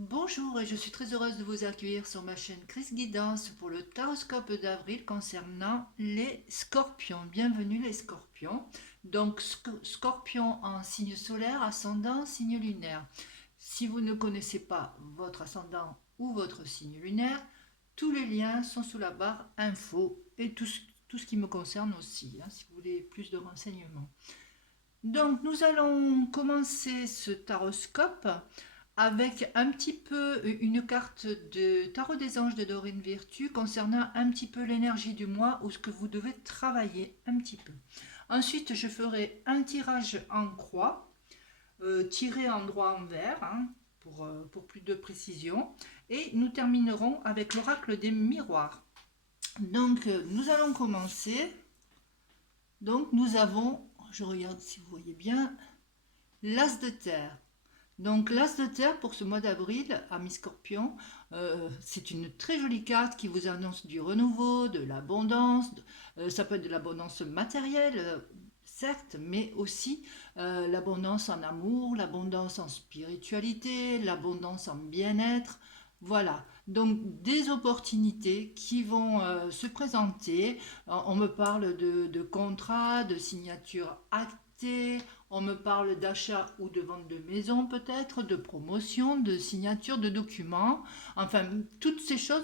Bonjour et je suis très heureuse de vous accueillir sur ma chaîne Chris Guidance pour le taroscope d'avril concernant les scorpions. Bienvenue les scorpions. Donc scorpion en signe solaire, ascendant, signe lunaire. Si vous ne connaissez pas votre ascendant ou votre signe lunaire, tous les liens sont sous la barre info et tout ce qui me concerne aussi, si vous voulez plus de renseignements. Donc nous allons commencer ce taroscope avec un petit peu une carte de Tarot des Anges de Dorine Virtue concernant un petit peu l'énergie du mois ou ce que vous devez travailler un petit peu. Ensuite, je ferai un tirage en croix, tiré en droit envers, pour plus de précision. Et nous terminerons avec l'oracle des miroirs. Donc, nous allons commencer. Donc, nous avons, je regarde si vous voyez bien, l'As de terre. Donc l'As de terre pour ce mois d'avril à mi-scorpion, c'est une très jolie carte qui vous annonce du renouveau, de l'abondance. Ça peut être de l'abondance matérielle, certes, mais aussi l'abondance en amour, l'abondance en spiritualité, l'abondance en bien-être. Voilà, donc des opportunités qui vont se présenter. On me parle de contrats, de signatures actées, on me parle d'achat ou de vente de maison peut-être, de promotion, de signature de documents, enfin toutes ces choses,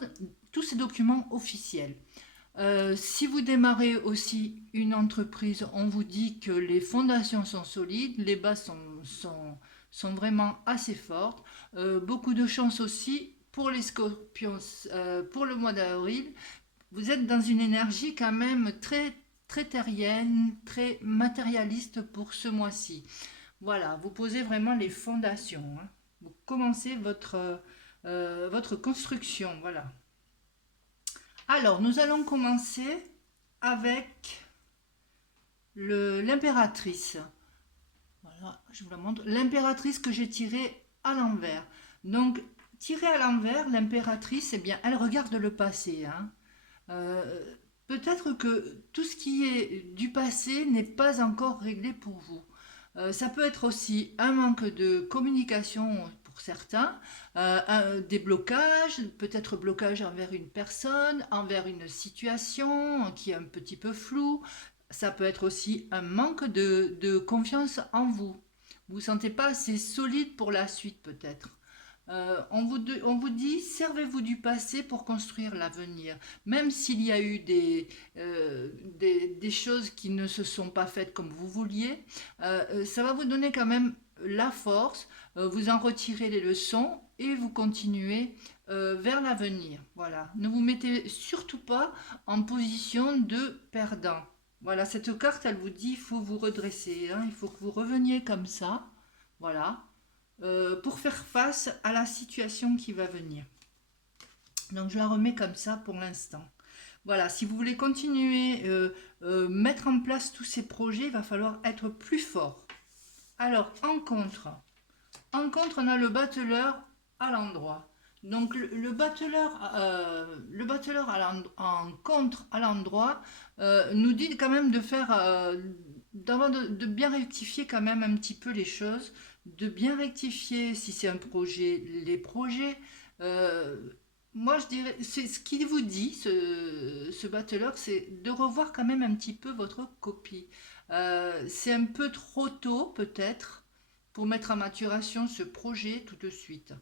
tous ces documents officiels. Si vous démarrez aussi une entreprise, on vous dit que les fondations sont solides, les bases sont vraiment assez fortes. Beaucoup de chance aussi pour les scorpions pour le mois d'avril. Vous êtes dans une énergie quand même très terrienne, très matérialiste pour ce mois-ci. Voilà, vous posez vraiment les fondations. Vous commencez votre construction. Voilà. Alors, nous allons commencer avec l'impératrice. Voilà, je vous la montre. L'impératrice que j'ai tirée à l'envers. Donc, tirée à l'envers, l'impératrice, eh bien, elle regarde le passé. Peut-être que tout ce qui est du passé n'est pas encore réglé pour vous. Ça peut être aussi un manque de communication pour certains, des blocages, peut-être blocage envers une personne, envers une situation qui est un petit peu floue. Ça peut être aussi un manque de confiance en vous. Vous ne vous sentez pas assez solide pour la suite peut-être. On vous dit, servez-vous du passé pour construire l'avenir. Même s'il y a eu des choses qui ne se sont pas faites comme vous vouliez, ça va vous donner quand même la force, vous en retirez les leçons et vous continuez vers l'avenir. Voilà. Ne vous mettez surtout pas en position de perdant. Voilà, cette carte, elle vous dit, il faut vous redresser, il faut que vous reveniez comme ça. Voilà, pour faire face à la situation qui va venir. Donc je la remets comme ça pour l'instant. Voilà, si vous voulez continuer, mettre en place tous ces projets, il va falloir être plus fort. Alors, en contre, on a le battleur à l'endroit. Donc le battleur en contre à l'endroit nous dit quand même de faire, de bien rectifier quand même un petit peu les choses, de bien rectifier si c'est un projet, les projets. Euh, Moi je dirais, c'est ce qu'il vous dit, ce battleur, c'est de revoir quand même un petit peu votre copie. C'est un peu trop tôt peut-être pour mettre en maturation ce projet tout de suite.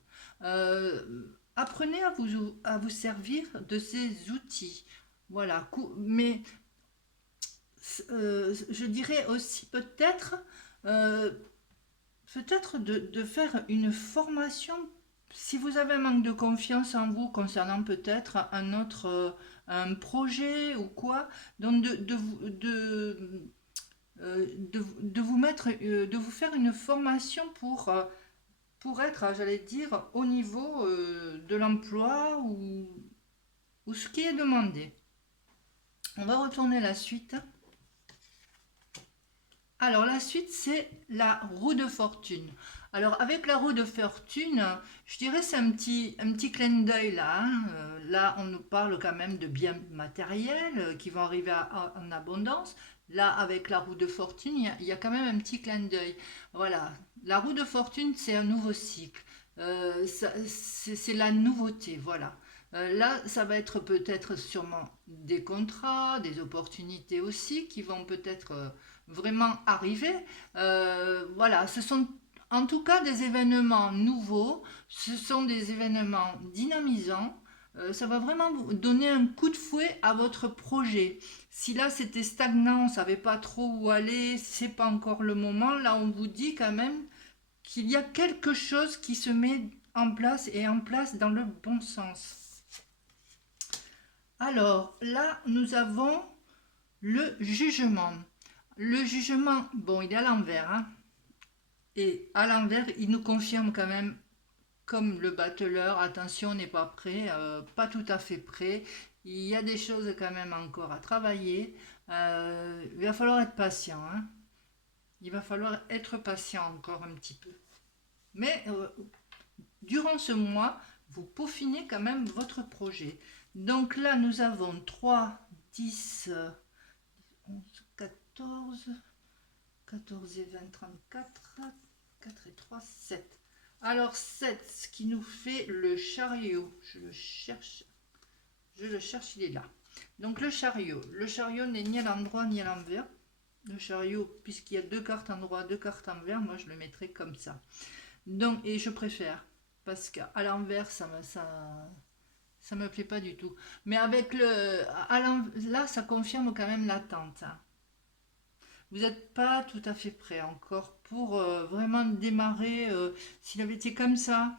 Apprenez à vous servir de ces outils. Voilà, mais je dirais aussi euh, peut-être de faire une formation si vous avez un manque de confiance en vous concernant peut-être un projet ou quoi, donc de vous mettre, de vous faire une formation pour être, j'allais dire, au niveau de l'emploi ou ce qui est demandé. On va retourner à la suite. Alors la suite, c'est la roue de fortune. Alors avec la roue de fortune, je dirais c'est un petit clin d'œil là. Là, on nous parle quand même de biens matériels qui vont arriver en abondance. Là, avec la roue de fortune, il y a quand même un petit clin d'œil. Voilà, la roue de fortune, c'est un nouveau cycle. C'est la nouveauté, voilà. Là, ça va être peut-être sûrement des contrats, des opportunités aussi qui vont peut-être vraiment arriver. Voilà, ce sont en tout cas des événements nouveaux, ce sont des événements dynamisants. Ça va vraiment vous donner un coup de fouet à votre projet. Si là c'était stagnant, on ne savait pas trop où aller, c'est pas encore le moment, là on vous dit quand même qu'il y a quelque chose qui se met en place et en place dans le bon sens. Alors là, nous avons le jugement. Le jugement, bon, il est à l'envers, hein, et à l'envers, il nous confirme quand même, comme le battleur, attention, on n'est pas prêt, pas tout à fait prêt. Il y a des choses quand même encore à travailler. Il va falloir être patient, hein. Il va falloir être patient encore un petit peu. Mais durant ce mois, vous peaufinez quand même votre projet. Donc là, nous avons 3, 10, 11, 14, 14 et 20, 34, 4 et 3, 7. Alors 7, ce qui nous fait le chariot. Je le cherche, il est là. Donc le chariot n'est ni à l'endroit ni à l'envers. Le chariot, puisqu'il y a 2 cartes en droit, 2 cartes en envers, moi je le mettrai comme ça. Donc, et je préfère, parce qu'à l'envers, ça me plaît pas du tout. Mais avec là, ça confirme quand même l'attente, hein. Vous n'êtes pas tout à fait prêt encore pour vraiment démarrer. S'il avait été comme ça,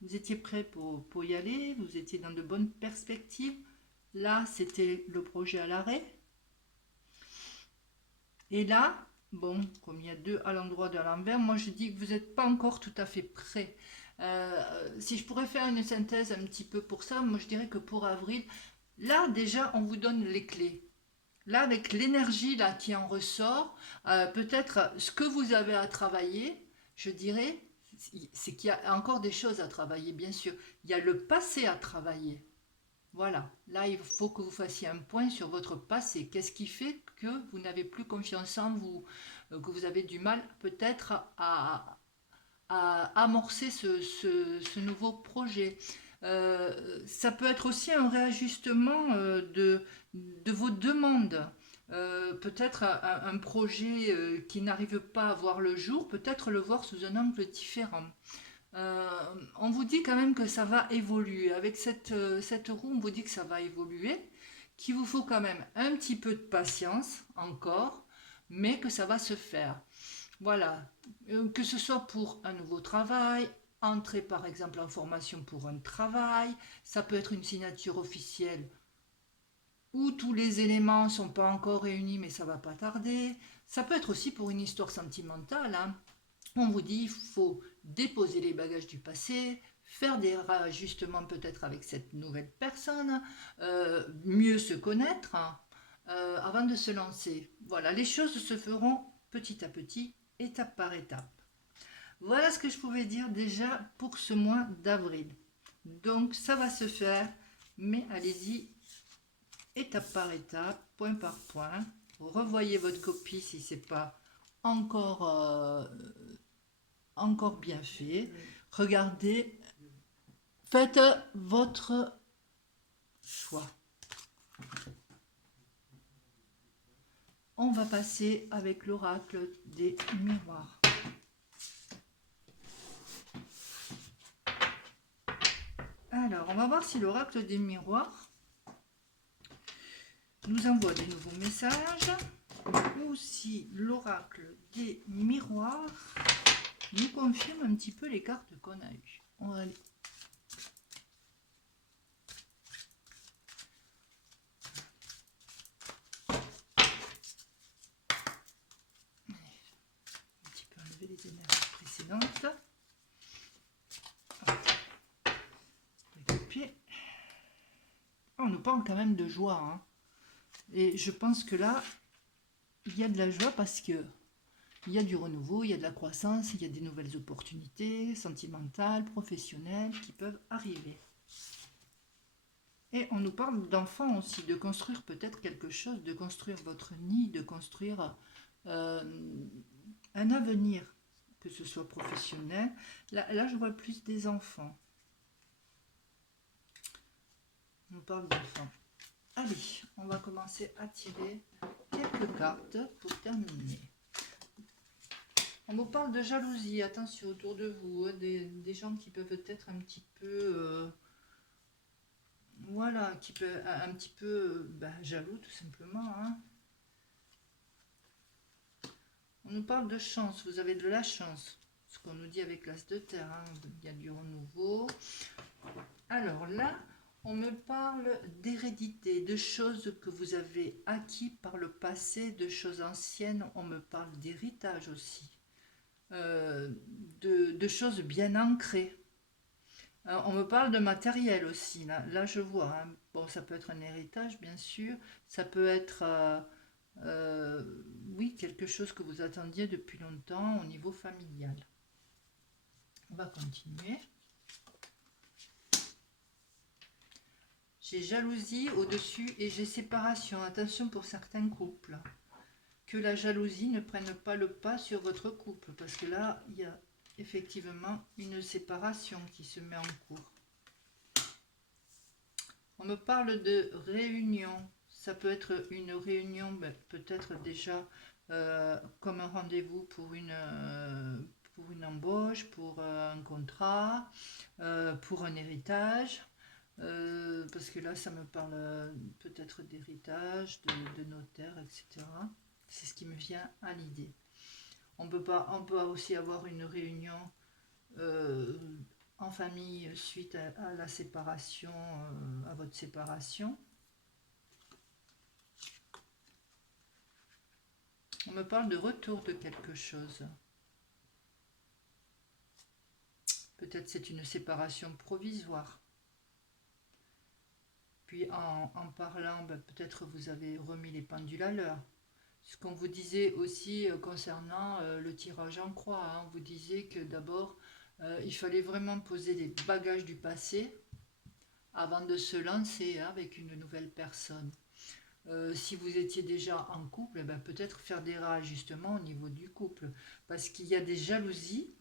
vous étiez prêt pour y aller, vous étiez dans de bonnes perspectives. Là, c'était le projet à l'arrêt. Et là, bon, comme il y a 2 à l'endroit de l'envers, moi je dis que vous n'êtes pas encore tout à fait prêt. Si je pourrais faire une synthèse un petit peu pour ça, moi je dirais que pour avril, là déjà on vous donne les clés. Là avec l'énergie là qui en ressort, peut-être ce que vous avez à travailler, je dirais, c'est qu'il y a encore des choses à travailler, bien sûr. Il y a le passé à travailler. Voilà, là il faut que vous fassiez un point sur votre passé. Qu'est-ce qui fait que vous n'avez plus confiance en vous, que vous avez du mal peut-être à amorcer ce nouveau projet. Ça peut être aussi un réajustement de vos demandes. Peut-être un projet qui n'arrive pas à voir le jour, peut-être le voir sous un angle différent. Euh, on vous dit quand même que ça va évoluer. Avec cette roue, on vous dit que ça va évoluer, qu'il vous faut quand même un petit peu de patience encore, mais que ça va se faire. Voilà. Que ce soit pour un nouveau travail, entrer par exemple en formation pour un travail, ça peut être une signature officielle où tous les éléments ne sont pas encore réunis, mais ça va pas tarder. Ça peut être aussi pour une histoire sentimentale, hein. On vous dit il faut déposer les bagages du passé, faire des ajustements peut-être avec cette nouvelle personne, mieux se connaître, hein, avant de se lancer. Voilà, les choses se feront petit à petit, étape par étape. Voilà ce que je pouvais dire déjà pour ce mois d'avril. Donc ça va se faire, mais allez-y étape par étape, point par point. Revoyez votre copie si c'est pas encore encore bien fait. Regardez, faites votre choix. On va passer avec l'oracle des miroirs. Alors, on va voir si l'oracle des miroirs nous envoie des nouveaux messages ou si l'oracle des miroirs nous confirme un petit peu les cartes qu'on a eues. On va aller. Un petit peu enlever les énergies précédentes. On nous parle quand même de joie, hein. Et je pense que là, il y a de la joie parce que il y a du renouveau, il y a de la croissance, il y a des nouvelles opportunités sentimentales, professionnelles qui peuvent arriver. Et on nous parle d'enfants aussi, de construire peut-être quelque chose, de construire votre nid, de construire un avenir que ce soit professionnel. Là, je vois plus des enfants. On parle d'enfants. Allez, on va commencer à tirer quelques cartes pour terminer. On vous parle de jalousie, attention autour de vous, hein, des gens qui peuvent être un petit peu, voilà, qui peut un petit peu jaloux tout simplement. Hein. On nous parle de chance, vous avez de la chance, ce qu'on nous dit avec l'as de terre, hein, il y a du renouveau. Alors là, on me parle d'hérédité, de choses que vous avez acquis par le passé, de choses anciennes, on me parle d'héritage aussi. De choses bien ancrées. On me parle de matériel aussi, là je vois. Hein. Bon, ça peut être un héritage, bien sûr. Ça peut être, oui, quelque chose que vous attendiez depuis longtemps au niveau familial. On va continuer. J'ai jalousie au-dessus et j'ai séparation. Attention pour certains couples. Que la jalousie ne prenne pas le pas sur votre couple, parce que là, il y a effectivement une séparation qui se met en cours. On me parle de réunion. Ça peut être une réunion, peut-être déjà comme un rendez-vous pour une embauche, pour un contrat, pour un héritage. Parce que là, ça me parle peut-être d'héritage, de notaire, etc. C'est ce qui me vient à l'idée. On peut aussi avoir une réunion en famille suite à la séparation, à votre séparation. On me parle de retour de quelque chose. Peut-être c'est une séparation provisoire. Puis en parlant, peut-être vous avez remis les pendules à l'heure. Ce qu'on vous disait aussi concernant le tirage en croix, hein, on vous disait que d'abord, il fallait vraiment poser les bagages du passé avant de se lancer hein, avec une nouvelle personne. Si vous étiez déjà en couple, peut-être faire des réajustements au niveau du couple. Parce qu'il y a des jalousies.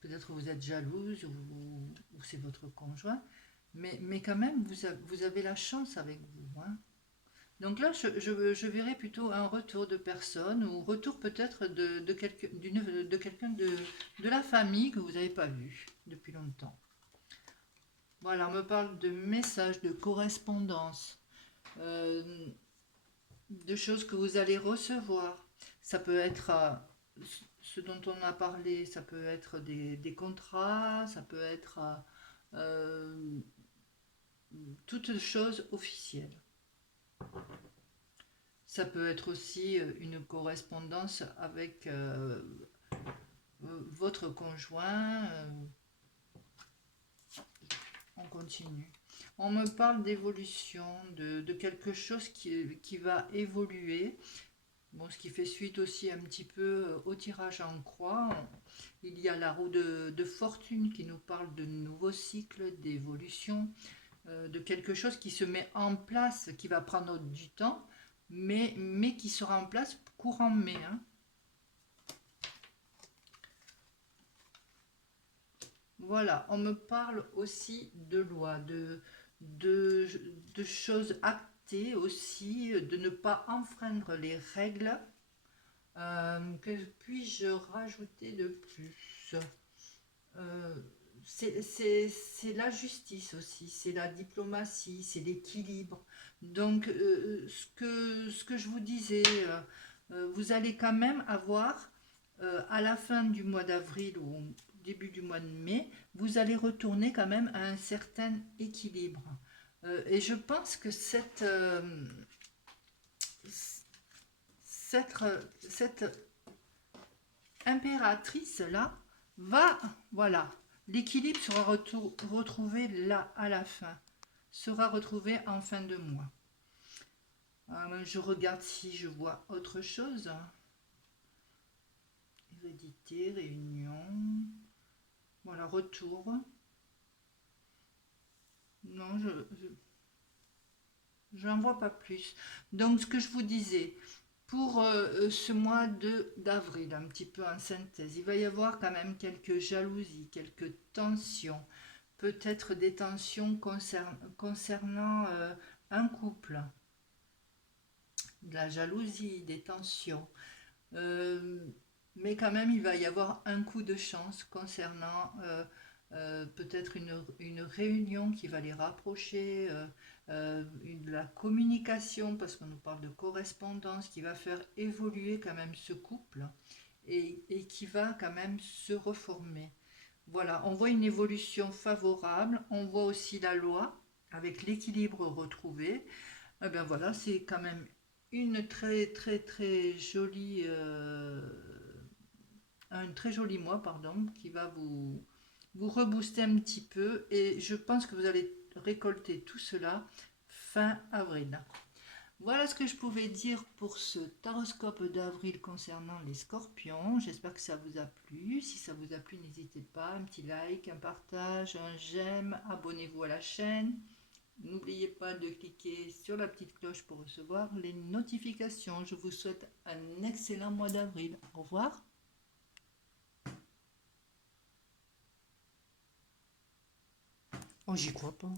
Peut-être vous êtes jalouse ou c'est votre conjoint. Mais quand même, vous avez la chance avec vous. Hein. Donc là, je verrais plutôt un retour de personne ou retour peut-être de quelqu'un de la famille que vous n'avez pas vu depuis longtemps. Voilà, on me parle de messages, de correspondance, de choses que vous allez recevoir. Ça peut être ce dont on a parlé, ça peut être des contrats, ça peut être toutes choses officielles. Ça peut être aussi une correspondance avec votre conjoint. On continue. On me parle d'évolution, de quelque chose qui va évoluer. Bon, ce qui fait suite aussi un petit peu au tirage en croix. Il y a la roue de fortune qui nous parle de nouveaux cycles, d'évolution, de quelque chose qui se met en place, qui va prendre du temps, mais qui sera en place courant mai. Hein. Voilà, on me parle aussi de loi, de choses actées aussi, de ne pas enfreindre les règles. Que puis-je rajouter de plus c'est la justice aussi, c'est la diplomatie, c'est l'équilibre. Donc, ce que je vous disais, vous allez quand même avoir, à la fin du mois d'avril ou au début du mois de mai, vous allez retourner quand même à un certain équilibre. Et je pense que cette impératrice-là va, voilà, l'équilibre sera retrouvé là à la fin, sera retrouvé en fin de mois. Je regarde si je vois autre chose. Hérédité, réunion, voilà, retour. Non, je n'en vois pas plus. Donc, ce que je vous disais, pour ce mois d'avril, un petit peu en synthèse. Il va y avoir quand même quelques jalousies, quelques tensions, peut-être des tensions concernant un couple, de la jalousie, des tensions. Euh, mais quand même, il va y avoir un coup de chance concernant peut-être une réunion qui va les rapprocher, de la communication, parce qu'on nous parle de correspondance, qui va faire évoluer quand même ce couple et qui va quand même se reformer. Voilà, on voit une évolution favorable, on voit aussi la loi avec l'équilibre retrouvé. Eh bien voilà, c'est quand même une très jolie, un très joli mois, pardon, qui va vous rebooster un petit peu et je pense que vous allez récolter tout cela fin avril. Voilà ce que je pouvais dire pour ce taroscope d'avril concernant les scorpions. J'espère que ça vous a plu. Si ça vous a plu, n'hésitez pas, un petit like, un partage, un j'aime, abonnez-vous à la chaîne. N'oubliez pas de cliquer sur la petite cloche pour recevoir les notifications. Je vous souhaite un excellent mois d'avril. Au revoir. Oh, j'y crois pas.